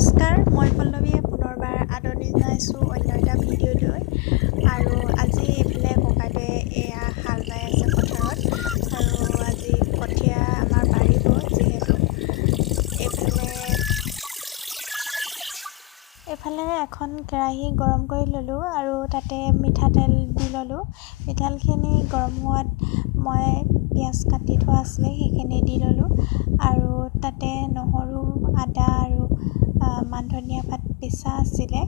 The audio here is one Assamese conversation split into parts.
নমস্কাৰ, মই পল্লৱীয়ে পুনৰবাৰ আদৰণি জনাইছোঁ অন্য এটা ভিডিঅ'লৈ। আৰু আজি এইফালে ককাইদেৱে এয়া হাল বাই আছে পথাৰত। আৰু আজি কঠীয়া আমাৰ পাৰিব, যিহেতু এইফালে এখন কেৰাহী গৰম কৰি ল'লোঁ আৰু তাতে মিঠাতেল দি ল'লোঁ। মিঠাতেলখিনি গৰম হোৱাত মই পিঁয়াজ কাটি থোৱা আছিলে সেইখিনি দি ল'লোঁ আৰু তাতে নহৰু, আদা আৰু মান ধনিয়া পাত পিছা আছিলে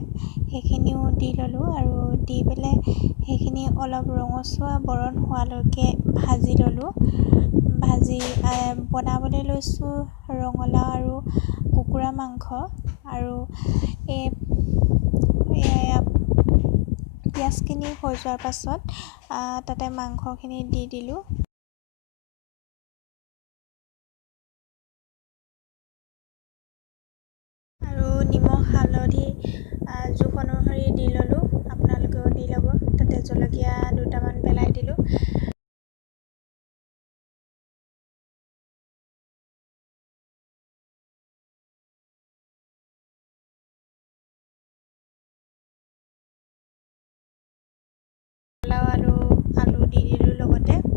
সেইখিনিও দি ল'লোঁ আৰু দি পেলাই সেইখিনি অলপ ৰঙচুৱা বৰণ হোৱালৈকে ভাজি ল'লোঁ। বনাবলৈ লৈছোঁ ৰঙালাও আৰু কুকুৰা মাংস। আৰু পিঁয়াজখিনি হৈ যোৱাৰ পাছত তাতে মাংসখিনি দি দিলোঁ। আৰু নিমখ হালধি জোখ অনুসৰি দি ল'লোঁ, আপোনালোকেও দি ল'ব। তাতে জলকীয়া দুটামান পেলাই দিলোঁ। ৰঙালাও আৰু আলু দি দিলোঁ লগতে।